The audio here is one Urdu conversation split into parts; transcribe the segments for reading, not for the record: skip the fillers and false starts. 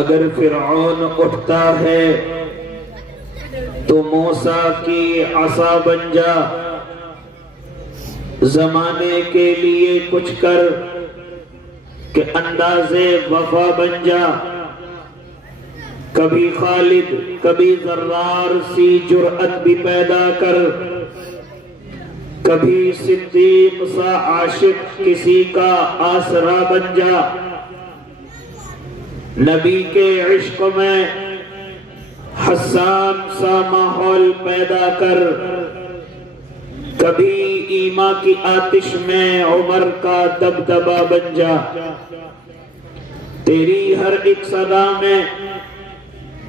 اگر فرعون اٹھتا ہے تو موسیٰ کی عصا بن جا، زمانے کے لیے کچھ کر کہ اندازے وفا بن جا، کبھی خالد کبھی ذرار سی جرأت بھی پیدا کر، کبھی صدیق سا عاشق کسی کا آسرا بن جا، نبی کے عشق میں حسان سا ماحول پیدا کر، کبھی ایمان کی آتش میں عمر کا دبدبا بن جا، تیری ہر ایک صدا میں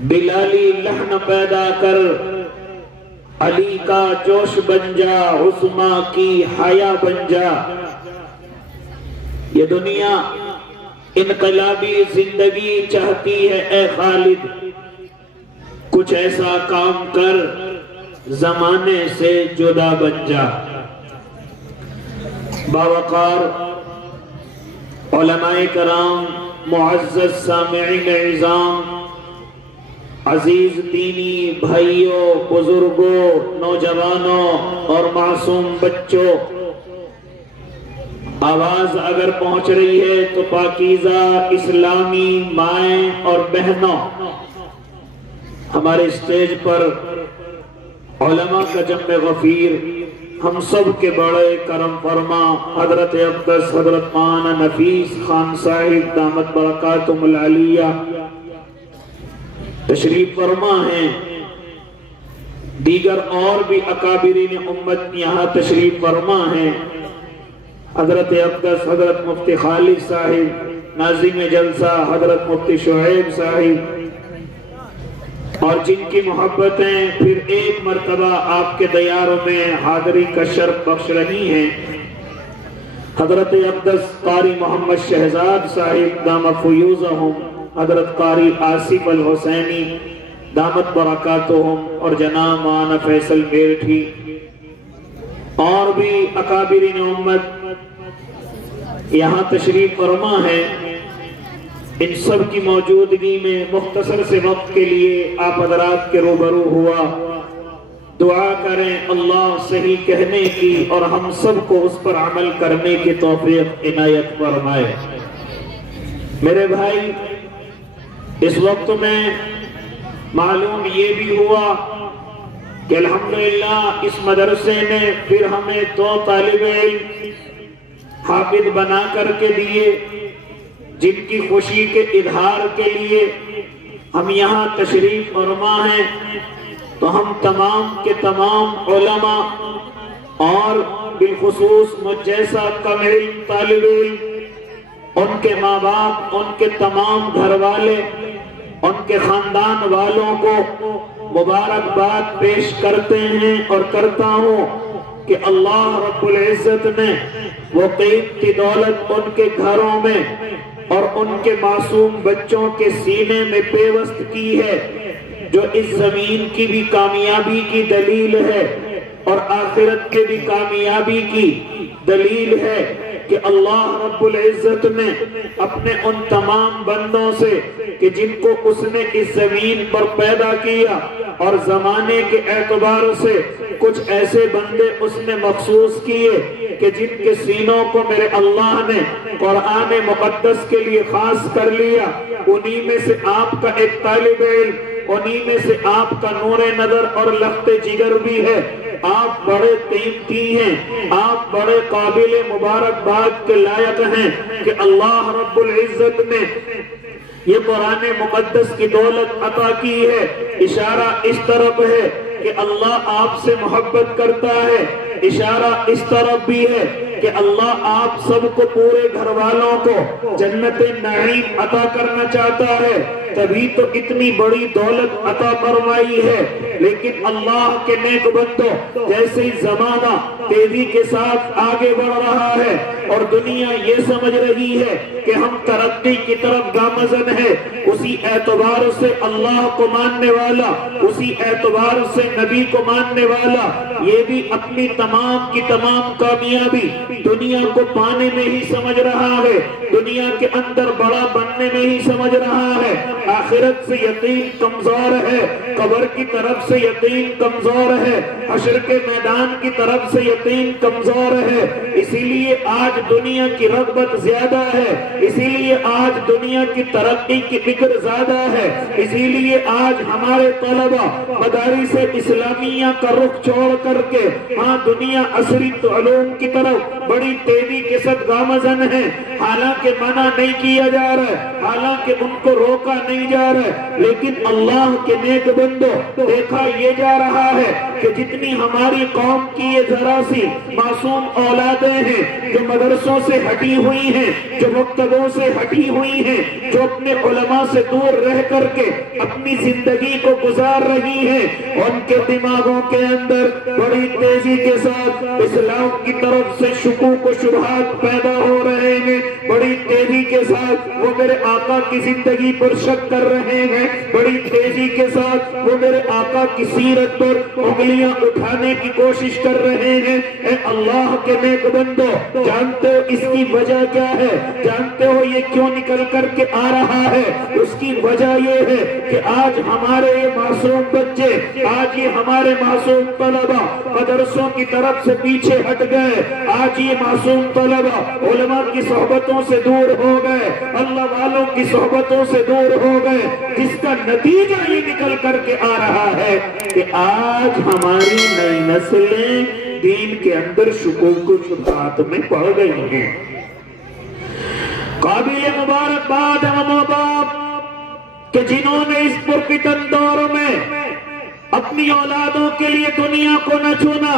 بلالی لحن پیدا کر، علی کا جوش بن جا، عثمان کی حیا بن جا۔ یہ دنیا انقلابی زندگی چاہتی ہے، اے خالد کچھ ایسا کام کر زمانے سے جدا بن جا۔ باوقار علماء کرام، معزز سامعین عظام، عزیز دینی بھائیوں، بزرگوں، نوجوانوں اور معصوم بچوں، آواز اگر پہنچ رہی ہے تو پاکیزہ اسلامی مائیں اور بہنوں، ہمارے اسٹیج پر علماء کا جمع غفیر، ہم سب کے بڑے کرم فرما حضرت اقدس حضرت مولانا نفیس خان صاحب دامت برکاتہم العالیہ تشریف فرما ہیں، دیگر اور بھی اکابرین امت یہاں تشریف فرما ہیں، حضرت اقدس حضرت مفتی خالد صاحب ناظم جلسہ، حضرت مفتی شعیب صاحب، اور جن کی محبتیں پھر ایک مرتبہ آپ کے دیاروں میں حاضری کا شرف بخش رہی ہیں، حضرت اقدس قاری محمد شہزاد صاحب دامت فیوزہم، حضرت قاری آصف الحسینی دامت برکاتہم، اور جناب مولانا فیصل میرٹھی، اور بھی اکابرین امت یہاں تشریف فرما ہے۔ ان سب کی موجودگی میں مختصر سے وقت کے لیے آپ حضرات کے روبرو ہوا، دعا کریں اللہ صحیح کہنے کی اور ہم سب کو اس پر عمل کرنے کی توفیق عنایت فرمائے۔ میرے بھائی، اس وقت میں معلوم یہ بھی ہوا کہ الحمدللہ اس مدرسے نے پھر ہمیں 2 طالب علم حافظ بنا کر کے دیے، جن کی خوشی کے اظہار کے لیے ہم یہاں تشریف فرما ہیں، تو ہم تمام کے تمام علماء اور بالخصوص مجھ جیسا کم علم طالب علم، ان کے ماں باپ، ان کے تمام گھر والے، ان کے خاندان والوں کو مبارکباد پیش کرتے ہیں اور کرتا ہوں کہ اللہ رب العزت نے وہ قیمتی دولت ان کے گھروں میں اور ان کے معصوم بچوں کے سینے میں پیوست کی ہے، جو اس زمین کی بھی کامیابی کی دلیل ہے اور آخرت کے بھی کامیابی کی دلیل ہے، کہ اللہ رب العزت نے اپنے ان تمام بندوں سے کہ جن کو اس نے اس زمین پر پیدا کیا، اور زمانے کے اعتبار سے کچھ ایسے بندے اس نے مخصوص کیے کہ جن کے سینوں کو میرے اللہ نے قرآن مقدس کے لیے خاص کر لیا، انہی میں سے آپ کا ایک طالب علم، انہی میں سے آپ کا نور نظر اور لخت جگر بھی ہے۔ آپ بڑے قیمتی ہیں، آپ بڑے قابل مبارکباد کے لائق ہیں کہ اللہ رب العزت نے یہ قرآن مقدس کی دولت عطا کی ہے۔ اشارہ اس طرف ہے کہ اللہ آپ سے محبت کرتا ہے، اشارہ اس طرف بھی ہے کہ اللہ آپ سب کو پورے گھر والوں کو جنت نعیم عطا کرنا چاہتا ہے، تبھی تو اتنی بڑی دولت عطا فرمائی ہے۔ لیکن اللہ کے نیک بندوں، جیسے ہی زمانہ تیزی کے ساتھ آگے بڑھ رہا ہے اور دنیا یہ سمجھ رہی ہے کہ ہم ترقی کی طرف گامزن ہے، اسی اعتبار سے اللہ کو ماننے والا، اسی اعتبار سے نبی کو ماننے والا، یہ بھی اپنی تمام کی تمام کامیابی دنیا کو پانے میں ہی سمجھ رہا ہے، دنیا کے اندر بڑا بننے میں ہی سمجھ رہا ہے، آخرت سے یقین کمزور ہے، قبر کی طرف سے یقین کمزور ہے، حشر کے میدان کی طرف سے یقین کمزور ہے، اسی لیے آج دنیا کی رغبت زیادہ ہے، اسی لیے آج دنیا کی ترقی کی فکر زیادہ ہے، اسی لیے آج ہمارے طلبہ مدارس اسلامیہ کا رخ چھوڑ کر کے ہاں دنیا عصری علوم کی طرف بڑی تیزی کے ساتھ گامزن ہے۔ حالانکہ منع نہیں کیا جا رہا ہے، حالانکہ ان کو روکا نہیں جا رہا ہے، لیکن اللہ کے نیک بندوں دیکھا یہ جا رہا ہے کہ جتنی ہماری قوم کی یہ ذرا سی معصوم اولادیں ہیں جو مدرسوں سے ہٹی ہوئی ہیں، جو مکتبوں سے ہٹی ہوئی ہیں، جو اپنے علماء سے دور رہ کر کے اپنی زندگی کو گزار رہی ہیں، ان کے دماغوں کے اندر بڑی تیزی کے ساتھ اسلام کی طرف سے شکوک و شبہات پیدا ہو رہے ہیں، بڑی تیزی کے ساتھ وہ میرے آقا کی زندگی پر شک کر رہے ہیں، بڑی تیزی کے ساتھ وہ میرے آقا کی سیرت پر انگلیاں اٹھانے کی کوشش کر رہے ہیں۔ اے اللہ کے نیک بندو، جانتے ہو اس کی وجہ کیا ہے؟ جانتے ہو یہ کیوں نکل کر کے آ رہا ہے؟ اس کی وجہ یہ ہے کہ آج ہمارے یہ معصوم بچے، آج یہ ہمارے معصوم طلبہ مدرسوں کی طرف سے پیچھے ہٹ گئے، آج یہ معصوم طلبہ علماء کی صحبتوں سے دور ہو گئے، اللہ والوں کی صحبتوں سے دور ہو گئے، جس کا نتیجہ یہ نکل کر کے آ رہا ہے کہ آج ہماری نئی نسلیں دین کے اندر شکوک و شبہات میں پڑ گئی ہیں۔ قابل مبارکباد ہے ماں باپ کہ جنہوں نے اس پرفتن دور میں اپنی اولادوں کے لیے دنیا کو نہ چنا،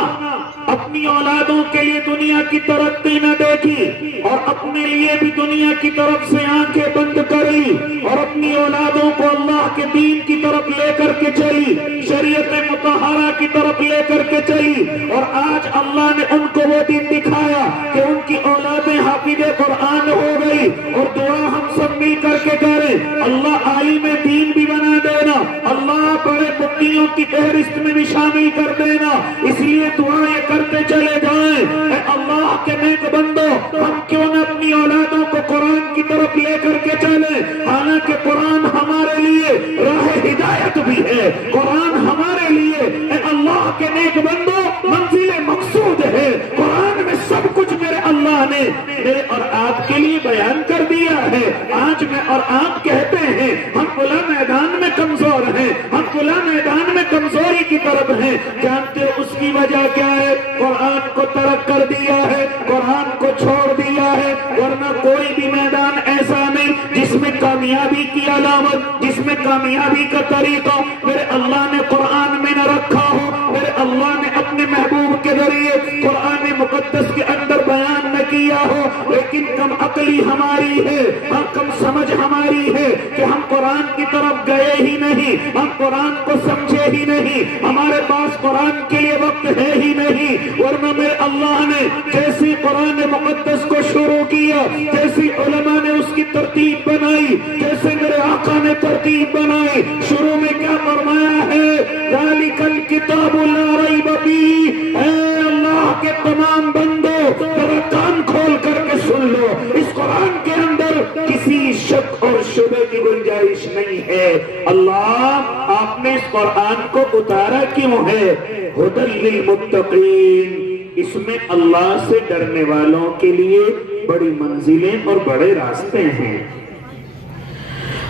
اپنی اولادوں کے لیے دنیا کی ترقی نہ دیکھی، اور اپنے لیے بھی دنیا کی طرف سے آنکھیں بند کری، اور اپنی اولادوں کو اللہ کے دین کی طرف لے کر کے چلی، شریعت مطہرہ کی طرف لے کر کے چلی، اور آج اللہ نے ان کو وہ دن دکھایا کہ ان کی اولادیں حافظ قرآن ہو گئی، اور دعا ہم سب مل کر کے کریں اللہ عالم دین بھی بنا دینا، اللہ بڑے مفتیوں کی فہرست میں بھی شامل کر دینا، اس لیے دعائیں کرتے چلے جائیں۔ اے اللہ کے نیک بندو، ہم کیوں نہ اپنی اولادوں کو قرآن کی طرف لے کر کے چلیں، حالانکہ قرآن ہمارے لیے راہ ہدایت بھی ہے، قرآن ہمارے لیے اے اللہ کے نیک بندو منزل مقصود ہے، قرآن میں سب کچھ میرے اللہ نے میرے اور آپ کے لیے بیان کر دیا ہے۔ آج میں اور آپ کہتے ہیں ہم کھلا میدان میں کمزور ہیں، ہم کھلا میدان میں کمزوری کی طرف ہیں، جانتے ہو اس کی وجہ کیا ہے؟ قرآن کو ترک کر دیا ہے، قرآن کو چھوڑ دیا ہے، ورنہ کوئی بھی میدان ایسا نہیں جس میں کامیابی کی علامت، جس میں کامیابی کا طریقہ میرے اللہ نے قرآن میں نہ رکھا ہو، میرے اللہ نے اپنے محبوب کے ذریعے قرآن مقدس کے اندر بیان نہ کیا ہو، لیکن کم عقلی ہماری ہے، ہم کم سمجھ ہماری ہے کہ ہم قرآن کی طرف گئے ہی نہیں، ہم قرآن کو سمجھے ہی نہیں، ہمارے پاس قرآن کے لیے وقت ہے ہی نہیں، ورنہ میرے اللہ نے جیسی قرآن مقدس کو شروع کیا، جیسی علماء نے اس کی ترتیب بنائی، جیسے میرے آقا نے ترتیب بنائی، شروع میں کیا فرمایا ہے؟ ذالک الکتاب لا ریب فیہ۔ اے اللہ کے تمام بندو ذرا کان کھول کر کے سن لو، اس قرآن کے اندر کسی شک اور شبہ کی گنجائش نہیں ہے۔ اللہ آپ نے اس قرآن کو اتارا کیوں ہے؟ ھدی للمتقین، اس میں اللہ سے ڈرنے والوں کے لیے بڑی منزلیں اور بڑے راستے ہیں۔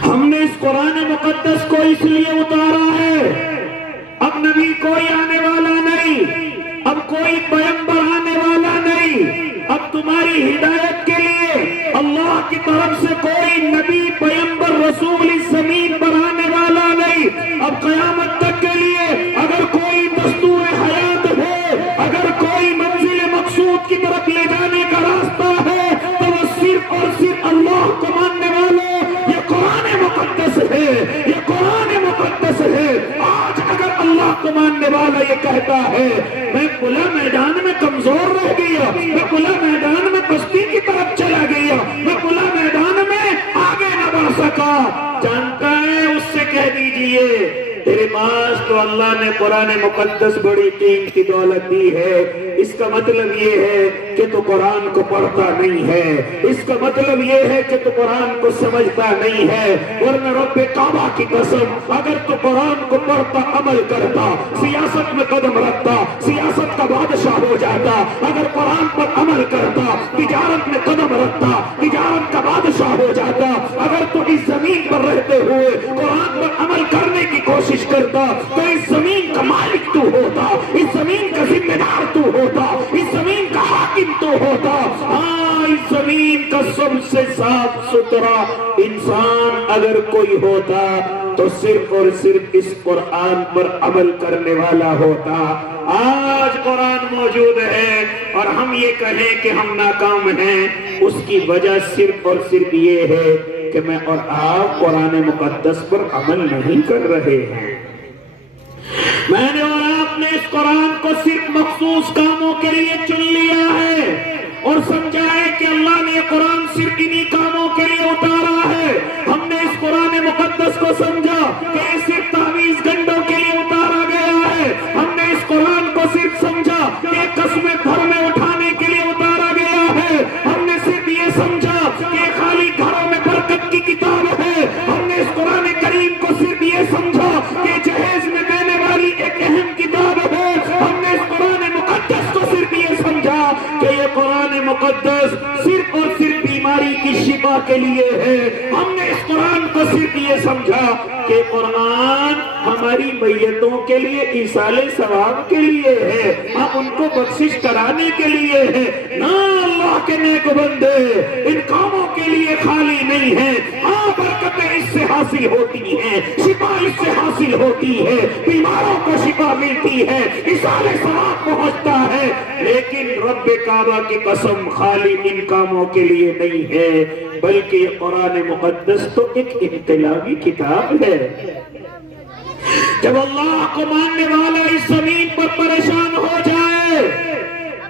ہم نے اس قرآن مقدس کو اس لیے اتارا ہے، اب نبی کوئی آنے والا نہیں، اب کوئی پیغمبر آنے والا نہیں، اب تمہاری ہدایت کے لیے اللہ کی طرف سے کوئی نبی پیغمبر رسول زمین پر آنے والا نہیں، اب قیامت تک کے لیے اگر کوئی دستور حیات ہے، اگر کوئی منزل مقصود کی طرف لے جانے کا راستہ ہے، تو وہ صرف اور صرف اللہ کو ماننے والوں، یہ قرآن مقدس ہے، یہ قرآن مقدس ہے۔ آج اگر اللہ کو ماننے والا یہ کہتا ہے میں کھلا میدان میں کمزور رہ گیا، میں کھلا میدان میں پستی کی طرف چلا گیا، میں کھلا میدان میں آگے نہ بڑھ سکا، جانتا ہے اس سے کہہ دیجئے تیرے پاس تو اللہ نے قرآن مقدس بڑی قیمتی دولت دی ہے، اس کا مطلب یہ ہے کہ تو قرآن کو پڑھتا نہیں ہے، اس کا مطلب یہ ہے کہ تو قرآن کو سمجھتا نہیں ہے، ورنہ رب کعبہ کی قسم اگر تو قرآن کو پڑھتا، عمل کرتا، سیاست میں قدم رکھتا، سیاست کا بادشاہ ہو جاتا، اگر قرآن پر عمل کرتا، تجارت میں قدم رکھتا، تجارت کا بادشاہ ہو جاتا، اگر تو اس زمین پر رہتے ہوئے قرآن پر عمل کرنے کی کوشش کرتا تو اس زمین کا مالک تو ہوتا، اس زمین کا ذمہ دار تو ہوتا، اس زمین کا حاکم تو ہوتا۔ ہاں، اس زمین کا سب سے صاف ستھرا انسان اگر کوئی ہوتا تو صرف اور صرف اس قرآن پر عمل کرنے والا ہوتا۔ آج قرآن موجود ہے اور ہم یہ کہیں کہ ہم ناکام ہیں، اس کی وجہ صرف اور صرف یہ ہے کہ میں اور آپ قرآن مقدس پر عمل نہیں کر رہے ہیں۔ میں نے اور آپ نے اس قرآن کو صرف مخصوص کاموں کے لیے چن لیا ہے اور سمجھا ہے کہ اللہ نے یہ قرآن صرف انہی کاموں کے لیے اتارا ہے۔ ہم نے اس قرآن مقدس کو سمجھا کہ یہ صرف تعویذ گنڈوں کے لیے اتارا گیا ہے، ہم نے اس قرآن کو صرف سمجھا کہ یہ قسمیں گھر میں اٹھانے کے لیے اتارا گیا ہے، ہم نے صرف یہ سمجھا کہ یہ خالی گھروں میں برکت کی کتاب ہے، ہم نے اس قرآن کریم کو صرف یہ سمجھا کہ جہیز میں دینے والی ایک اہم کتاب ہے، ہم نے اس قرآن مقدس کو صرف یہ سمجھا کہ یہ قرآن مقدس صرف اور صرف بیماری کی شفا کے لیے ہے، ہم نے اس قرآن کو صرف یہ سمجھا کہ قرآن ہماری میتوں کے لیے ایصال ثواب کے لیے ہے، ہم ان کو بخشش کرانے کے لیے ہے۔ نہ اللہ کے نیک بندے ان کاموں کے لیے خالی نہیں ہیں، ہاں برکتیں اس سے حاصل ہوتی ہیں، شفا اس سے حاصل ہوتی ہے، بیماروں کو شفا ملتی ہے، ایصال ثواب پہنچتا ہے، لیکن رب کعبہ کی قسم خالی ان کاموں کے لیے نہیں ہے، بلکہ یہ قرآن مقدس تو ایک انقلابی کتاب ہے۔ جب اللہ کو ماننے والا اس زمین پر پریشان ہو جائے،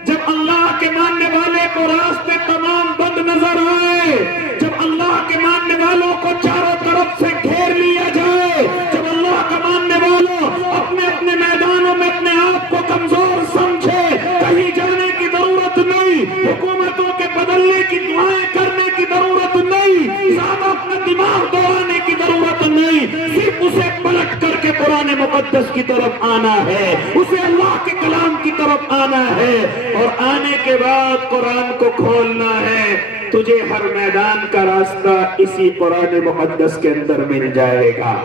جب اللہ کے ماننے والے کو راستے تمام بند نظر آئے، جب اللہ کے ماننے والوں کو چاروں طرف سے گھیر لیا جائے، جب اللہ کا ماننے والوں اپنے اپنے میدانوں میں اپنے آپ کو کمزور سمجھے، کہیں جانے کی ضرورت نہیں، حکومتوں کے بدلنے کی دعائیں کرنے کی ضرورت نہیں، زیادہ اپنا دماغ دوڑانے کی ضرورت نہیں، صرف اسے پلٹ کر کے قرآن مقدس کی طرف آنا ہے، اسے اللہ کے کلام کی طرف آنا ہے، اور آنے کے بعد قرآن کو کھولنا ہے، تجھے ہر میدان کا راستہ اسی قرآن مقدس کے اندر مل جائے گا۔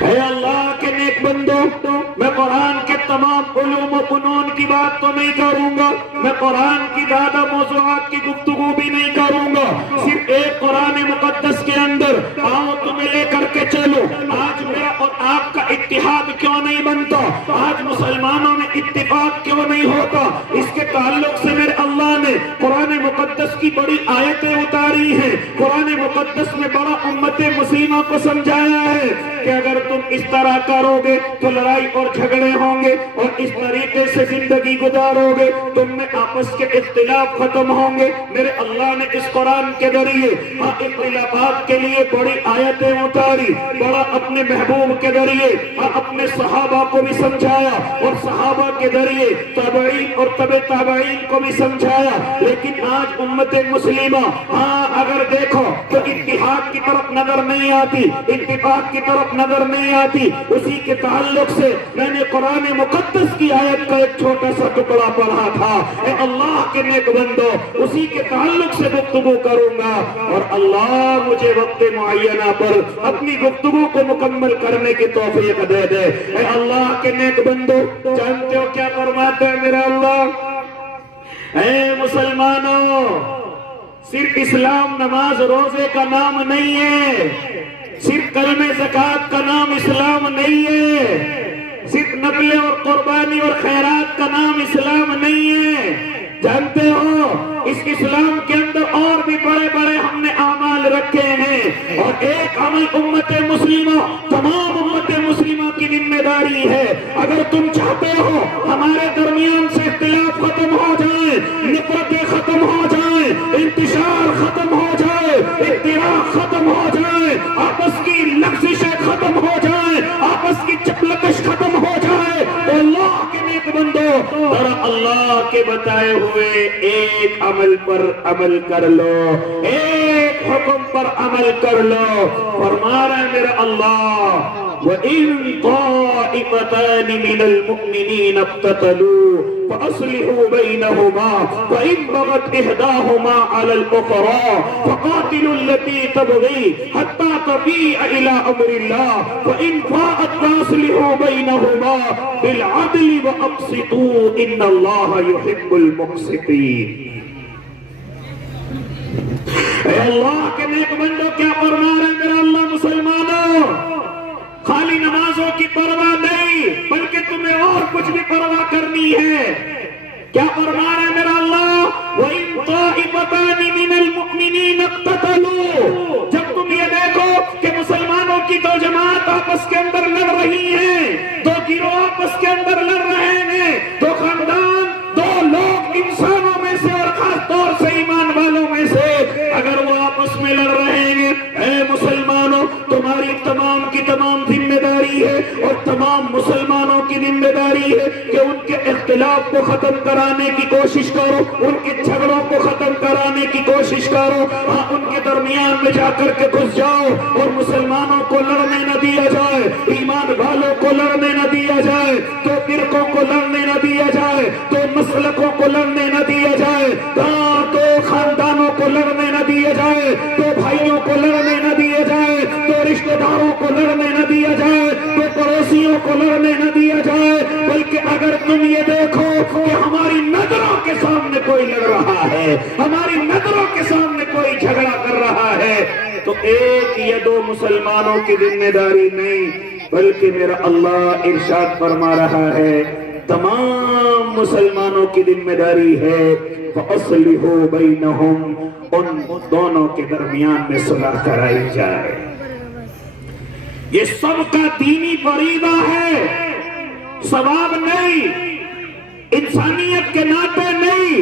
اے اللہ کے نیک بندو، میں قرآن کے تمام علوم و فنون کی بات تو نہیں کروں گا، میں قرآن کی زیادہ موضوعات کی گفتگو بھی نہیں کروں گا، صرف ایک قرآن مقدس کے اندر آؤ تمہیں لے کر کے چلو۔ آج میرا اور آپ کا اتحاد کیوں نہیں بنتا؟ آج مسلمانوں میں اتفاق کیوں نہیں ہوتا؟ اس کے تعلق سے میرے اللہ نے قرآن مقدس کی بڑی آیتیں اتاری ہیں، قرآن مقدس میں بڑا امت مسلمہ کو سمجھایا ہے کہ اگر تم اس طرح کرو گے تو لڑائی اور جھگڑے ہوں گے، اور اس طریقے سے زندگی گزارو گے تم میں آپس کے اختلاف ختم ہوں گے۔ میرے اللہ نے اس قرآن کے ذریعے اختلافات کے لیے بڑی آیتیں اتاری، بڑا اپنے محبوب کے ذریعے اپنے صحابہ کو بھی سمجھایا، اور صحابہ کے ذریعے تابعین اور تبع تابعین کو بھی سمجھایا۔ لیکن آج امت مسلمہ اگر دیکھو تو اتحاد کی طرف نظر نہیں آتی، اتفاق کی طرف نظر نہیں آتی۔ اسی کے تعلق سے میں نے قرآن مقدس کی آیت کا ایک چھوٹا سا ٹکڑا پڑھا تھا۔ اے اللہ کے نیک بندو، اسی کے تعلق سے گفتگو کروں گا، اور اللہ مجھے وقت معینہ پر اپنی گفتگو کو مکمل کرنے کی توفیق دے دے۔ اے اللہ کے نیک بندو، جانتے ہو کیا فرماتے ہیں میرا اللہ؟ اے مسلمانوں، صرف اسلام نماز روزے کا نام نہیں ہے، صرف کلمہ زکوٰۃ کا نام اسلام نہیں ہے، صرف نفل اور قربانی اور خیرات کا نام اسلام نہیں ہے۔ جانتے ہو اس اسلام کے اندر اور بھی بڑے بڑے ہم نے اعمال رکھے ہیں، اور ایک عمل امت مسلمہ، تمام امت مسلمہ کی ذمہ داری ہے۔ اگر تم چاہتے ہو ہمارے درمیان سے اختلاف ختم ہو جائے، نفرتیں ختم ہو جائیں، انتشار ختم ہو جائے، اختلاف ختم ہو جائے، آپس کی لغزشیں ختم ہو جائیں، بتائے ہوئے ایک عمل پر عمل کر لو، ایک حکم پر عمل کر لو۔ فرما رہا ہے میرا اللہ وَإِن طَائِفَتَانِ مِنَ الْمُؤْمِنِينَ اقْتَتَلُوا فَأَصْلِحُوا بَيْنَهُمَا وَإِن بَغَتْ إِحْدَاهُمَا عَلَى الْأُخْرَى فَقَاتِلُوا الَّتِي تَبْغِي حَتَّى تَفِيءَ إِلَى أَمْرِ اللَّهِ فَإِن فَاءَتْ فَأَصْلِحُوا بَيْنَهُمَا بِالْعَدْلِ وَأَقْسِطُوا إِنَّ اللَّهَ يُحِبُّ الْمُقْسِطِينَ۔ اے اللہ کے نیک بندو، کیا فرما رہے ہیں میرا اللہ؟ مسلمانوں، خالی نمازوں کی پرواہ نہیں بلکہ تمہیں اور کچھ بھی پرواہ کرنی ہے۔ کیا فرما رہے ہیں میرا اللہ؟ وَإِن طَائِفَتَانِ مِنَ الْمُؤْمِنِينَ اقْتَتَلُوا، جب تم یہ دیکھو کہ مسلمانوں کی دو جماعت آپس کے اندر لڑ رہی ہیں، دو گروہ آپس کے اندر لڑ رہے ہیں، دو خاندان، دو لوگ انسانوں میں سے اور خاص طور سے ایمان والوں میں سے اگر وہ آپس میں لڑ رہے ہیں، اے مسلمانوں، تمہاری تمام کی تمام ذمہ داری ہے اور تمام مسلمانوں کی ذمہ داری ہے کہ ان کے اختلاف کو ختم کرانے کی کوشش کرو، ان کے جھگڑوں کو ختم کرانے کی کوشش کرو، ان کے درمیان میں جا کر کے گھس جاؤ اور مسلمانوں کو لڑنے نہ دیا جائے، ایمان والوں کو لڑنے نہ دیا جائے، تو فرقوں کو لڑنے نہ دیا جائے، تو مسلکوں کو لڑنے نہ دیا جائے، تو خاندانوں کو لڑنے نہ دیا جائے، تو بھائیوں کو لڑنے نہ دیا جائے، تو رشتہ داروں کو لڑنے نہ دیا جائے، تو پڑوسیوں کو لڑنے نہ دیا جائے، بلکہ اگر تم یہ دیکھو کہ ہماری نظروں کے سامنے کوئی لڑ رہا ہے، ہماری نظروں کے سامنے کوئی جھگڑا کر رہا ہے، تو ایک یا دو مسلمانوں کی ذمہ داری نہیں بلکہ میرا اللہ ارشاد فرما رہا ہے تمام مسلمانوں کی ذمہ داری ہے فَأَصْلِحُوا بَيْنَهُمْ، ان دونوں کے درمیان میں صلح کرائی جائے۔ یہ سب کا دینی فریضہ ہے، ثواب نہیں، انسانیت کے ناطے نہیں،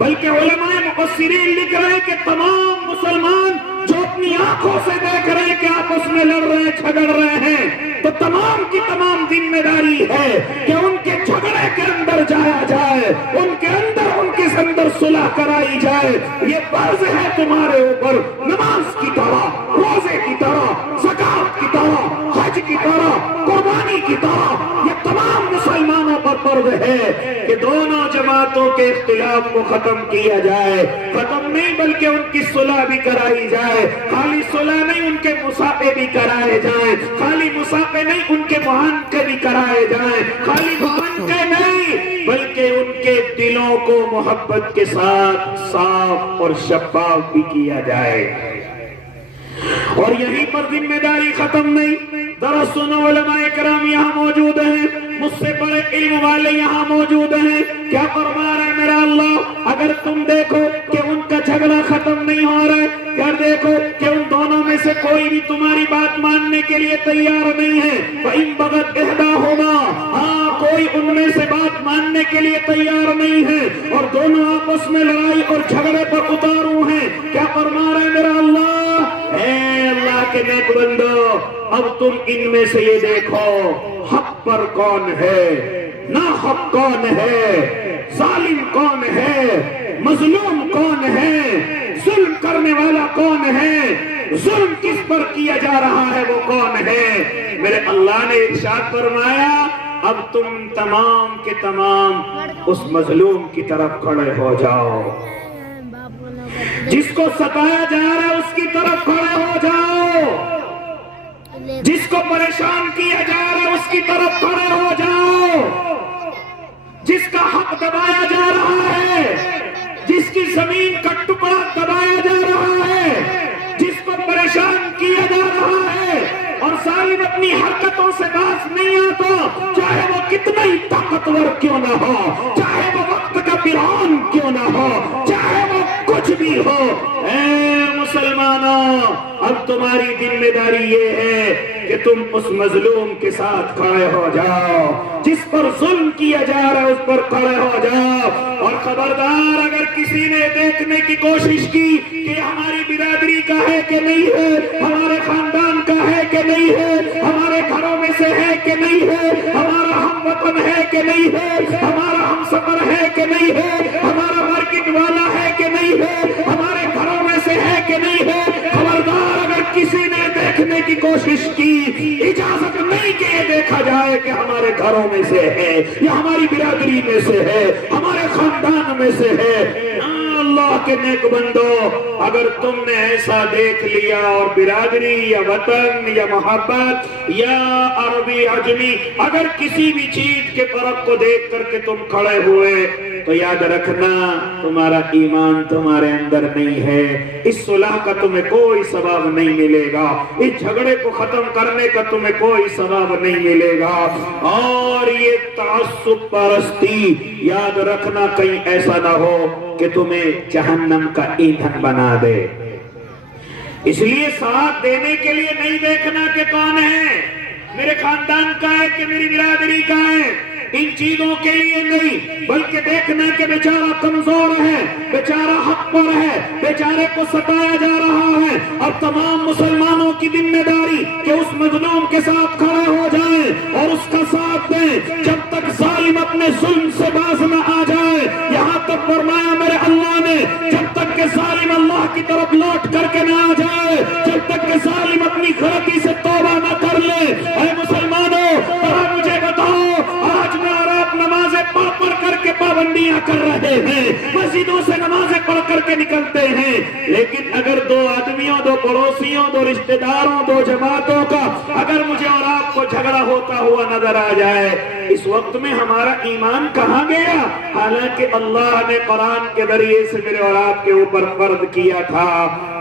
بلکہ علماء مفسرین لکھ رہے ہیں کہ تمام مسلمان جو اپنی آنکھوں سے دیکھ رہے ہیں کہ آپس میں لڑ رہے ہیں، جھگڑ رہے ہیں، تو تمام کی تمام ذمہ داری ہے کہ ان کے جھگڑے کے اندر جایا جائے، ان کے اندر صلح کرائی جائے۔ یہ فرض ہے تمہارے اوپر، نماز کی طرح، روزے کی طرح، زکات کی طرح، حج کی طرح، قربانی کی طرح، یہ تمام مسلمانوں پر فرض ہے کہ دونوں جماعتوں کے اختلاف کو ختم کیا جائے، ختم نہیں بلکہ ان کی صلح بھی کرائی جائے، خالی صلح نہیں ان کے مسافے بھی کرائے جائیں، خالی مسافے نہیں ان کے معانقے بھی کرائے جائیں، خالی معانقے نہیں بلکہ ان کے دلوں کو محبت کے ساتھ صاف اور شفاف بھی کیا جائے۔ اور یہیں پر ذمہ داری ختم نہیں، ذرا سنو، علماء کرام یہاں موجود ہیں، مجھ سے بڑے علم والے یہاں موجود ہیں، کیا فرما رہے ہیں میرا اللہ؟ اگر تم دیکھو کہ ان کا جھگڑا ختم نہیں ہو رہا ہے، اگر دیکھو کہ ان دونوں میں سے کوئی بھی تمہاری بات ماننے کے لیے تیار نہیں ہے، وَإِن بَغَتْ إِحْدَاهُمَا، کوئی ان میں سے بات ماننے کے لیے تیار نہیں ہے اور دونوں آپس میں لڑائی اور جھگڑے پر اتارو ہیں، کیا فرما رہے ہیں میرا اللہ؟ اے اللہ کے نیک بندو، اب تم ان میں سے یہ دیکھو حق پر کون ہے، ناحق کون ہے، ظالم کون ہے، مظلوم کون ہے، ظلم کرنے والا کون ہے، ظلم کس پر کیا جا رہا ہے وہ کون ہے۔ میرے اللہ نے ارشاد فرمایا اب تم تمام کے تمام اس مظلوم کی طرف کھڑے ہو جاؤ، جس کو ستایا جا رہا ہے اس کی طرف کھڑے ہو جاؤ، جس کو پریشان کیا جا رہا ہے اس کی طرف کھڑے ہو جاؤ، جس کا حق دبایا جا رہا ہے، جس کی زمین کا ٹکڑا دبایا جا رہا ہے، جس کو پریشان کیا جا رہا ہے اور ظالم اپنی حرکتوں سے باز نہیں آتا، چاہے وہ کتنا ہی طاقتور کیوں نہ ہو، چاہے وہ وقت کا فرعون کیوں نہ ہو، چاہے وہ کچھ بھی ہو، اے مسلمانوں، اب تمہاری ذمہ داری یہ ہے کہ تم اس مظلوم کے ساتھ کھڑے ہو جاؤ، جس پر ظلم کیا جا رہا ہے اس پر کھڑے ہو جاؤ، اور خبردار اگر کسی نے دیکھنے کی کوشش کی کہ ہماری برادری کا ہے کہ نہیں ہے، ہمارے خاندان کا ہے کہ نہیں ہے، ہمارے گھروں میں سے ہے کہ نہیں ہے، ہمارا ہم وطن ہے کہ نہیں ہے، ہمارا ہم سفر ہے کہ نہیں کوشش کی، اجازت نہیں کہ یہ دیکھا جائے کہ ہمارے گھروں میں سے ہے یا ہماری برادری میں سے ہے، ہمارے خاندان میں سے ہے۔ اللہ کے نیک بندو، اگر تم نے ایسا دیکھ لیا اور برادری یا وطن یا محبت یا عربی عجمی اگر کسی بھی چیز کے فرق کو دیکھ کر کے تم کھڑے ہوئے تو یاد رکھنا تمہارا ایمان تمہارے اندر نہیں ہے، اس صلح کا تمہیں کوئی ثواب نہیں ملے گا، اس جھگڑے کو ختم کرنے کا تمہیں کوئی ثواب نہیں ملے گا۔ اور یہ تعصب پرستی یاد رکھنا کہیں ایسا نہ ہو کہ تمہیں جہنم کا ایندھن بنا دے۔ اس لیے ساتھ دینے کے لیے نہیں دیکھنا کہ کون ہے، میرے خاندان کا ہے کہ میری برادری کا ہے، ان چیزوں کے لیے نہیں، بلکہ دیکھنا کہ بیچارہ کمزور ہے، بیچارہ حق پر ہے، بیچارے کو ستایا جا رہا ہے، اور تمام مسلمانوں کی ذمہ داری کہ اس مظلوم کے ساتھ کھڑے ہو جائیں اور اس کا ساتھ دیں جب تک ظالم اپنے ظلم سے باز نہ آ جائے۔ یہاں تک فرمایا میرے اللہ نے جب تک کہ ظالم اللہ کی طرف لوٹ کر کے نہ آ جائے، جب تک کہ ظالم اپنی غلطی سے توبہ نہ کر لے۔ اے مسلمانوں، ذرا مجھے بتاؤ، آج میں اور آپ نمازیں پڑھ کر کے پابندیاں کر رہے ہیں، مسجدوں سے نمازیں پڑھ کر کے نکلتے ہیں، لیکن اگر دو آدمیوں، دو پڑوسیوں، دو رشتہ داروں، دو جماعتوں کا اگر مجھے اور آپ کو جھگڑا ہوتا ہوا نظر آ جائے، اس وقت میں ہمارا ایمان کہاں گیا؟ حالانکہ اللہ نے قرآن کے ذریعے سے میرے اور آپ کے اوپر فرض کیا تھا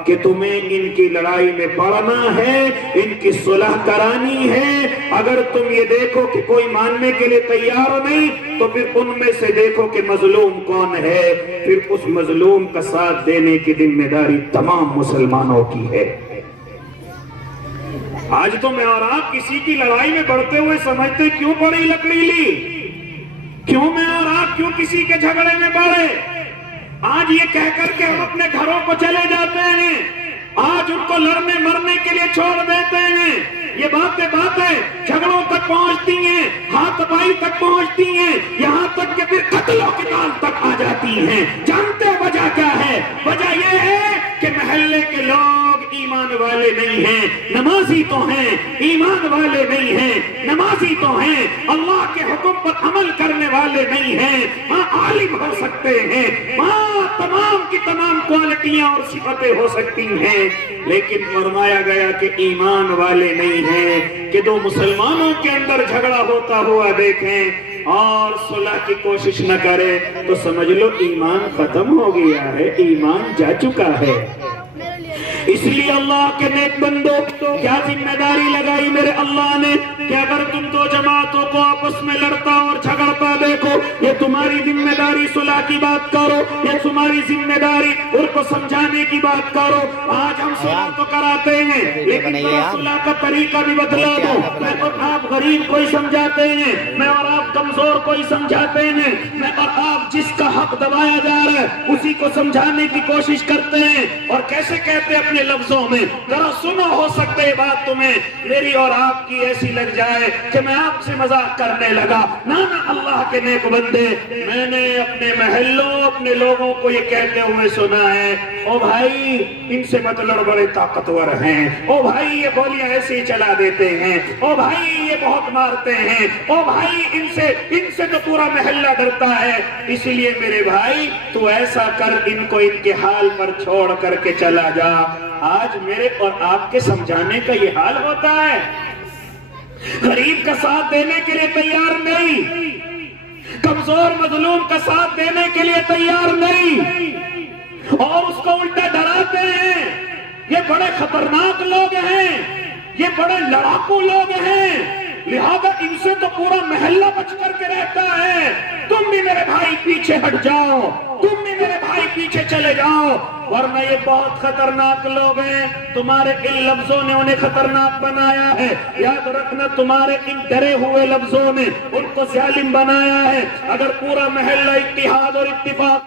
کہ تمہیں ان کی لڑائی میں پڑنا ہے، ان کی صلح کرانی ہے۔ اگر تم یہ دیکھو کہ کوئی ماننے کے لیے تیار نہیں تو پھر ان میں سے دیکھو کہ مظلوم کون ہے، پھر اس مظلوم کا ساتھ دینے کی ذمہ داری تمام مسلمانوں کی ہے۔ آج تو میں اور آپ کسی کی لڑائی میں بڑھتے ہوئے سمجھتے کیوں پڑی لکڑی لی، کیوں میں اور آپ کیوں کسی کے جھگڑے میں بڑھے؟ آج یہ کہہ کر کے ہم اپنے گھروں کو چلے جاتے ہیں، آج ان کو لڑنے مرنے کے لیے چھوڑ دیتے ہیں۔ یہ باتیں جھگڑوں تک پہنچتی ہیں، ہاتھ پائی تک پہنچتی ہیں، یہاں تک کہ پھر قتل و قتال تک آ جاتی ہیں۔ جانتے وجہ کیا ہے؟ وجہ یہ ہے کہ محلے کے لوگ ایمان والے نہیں ہیں، نمازی تو ہیں، ایمان والے نہیں ہیں، نمازی تو ہیں، اللہ کے حکم پر عمل کرنے والے نہیں ہیں۔ ہاں عالم ہو سکتے ہیں، ہاں تمام کی تمام کوالٹیاں اور صفتیں ہو سکتی ہیں، لیکن فرمایا گیا کہ ایمان والے نہیں ہیں۔ کہ دو مسلمانوں کے اندر جھگڑا ہوتا ہوا دیکھیں اور صلح کی کوشش نہ کرے تو سمجھ لو ایمان ختم ہو گیا ہے، ایمان جا چکا ہے۔ اس لیے اللہ کے نیک بندو کیا ذمہ داری لگائی میرے اللہ نے کہ اگر تم دو جماعتوں کو آپس میں لڑتا اور جھگڑتا دیکھو، یہ تمہاری ذمہ داری صلح کی بات کرو، یہ تمہاری ذمہ داری ان کو سمجھانے کی بات کرو۔ آج ہم صلح تو کراتے ہیں لیکن صلح کا طریقہ بھی بدلا دو۔ میں اور آپ غریب کوئی سمجھاتے ہیں، میں اور آپ کمزور کوئی سمجھاتے ہیں، میں اور آپ جس کا حق دبایا جا رہا ہے اسی کو سمجھانے کی کوشش کرتے ہیں۔ اور کیسے کہتے ہیں اپنے لفظوں میں؟ ذرا سنو، ہو سکتے ہے بات تمہیں میری اور آپ کی ایسی لگ جائے کہ میں آپ سے مذاق کرنے لگا۔ نہ اللہ کے نیک بندے، میں نے اپنے محلوں اپنے لوگوں کو یہ کہتے ہوئے سنا ہے، او بھائی ان سے مت لڑ، بڑے طاقتور ہیں، او بھائی یہ گولیاں ایسے ہی چلا دیتے ہیں، او بھائی یہ بہت مارتے ہیں، او بھائی ان سے تو پورا محلہ ڈرتا ہے۔ اس لیے میرے بھائی تو ایسا کر، ان کو ان کے حال پر چھوڑ کر کے چلا جا۔ آج میرے اور آپ کے سمجھانے کا یہ حال ہوتا ہے، غریب کا ساتھ دینے کے لیے تیار نہیں، کمزور مظلوم کا ساتھ دینے کے لیے تیار نہیں، اور اس کو الٹا ڈراتے ہیں۔ یہ بڑے خطرناک لوگ ہیں، یہ بڑے لڑاکو لوگ ہیں، لہذا ان سے تو پورا محلہ بچ کر کے رہتا ہے۔ تم بھی میرے بھائی پیچھے ہٹ جاؤ، تم بھی میرے بھائی پیچھے چلے جاؤ، ورنہ یہ بہت خطرناک لوگ ہیں۔ تمہارے ان لفظوں نے انہیں خطرناک بنایا ہے، یاد رکھنا تمہارے ان ڈرے ہوئے لفظوں نے ان کو ظالم بنایا ہے۔ اگر پورا محلہ اتحاد اور اتفاق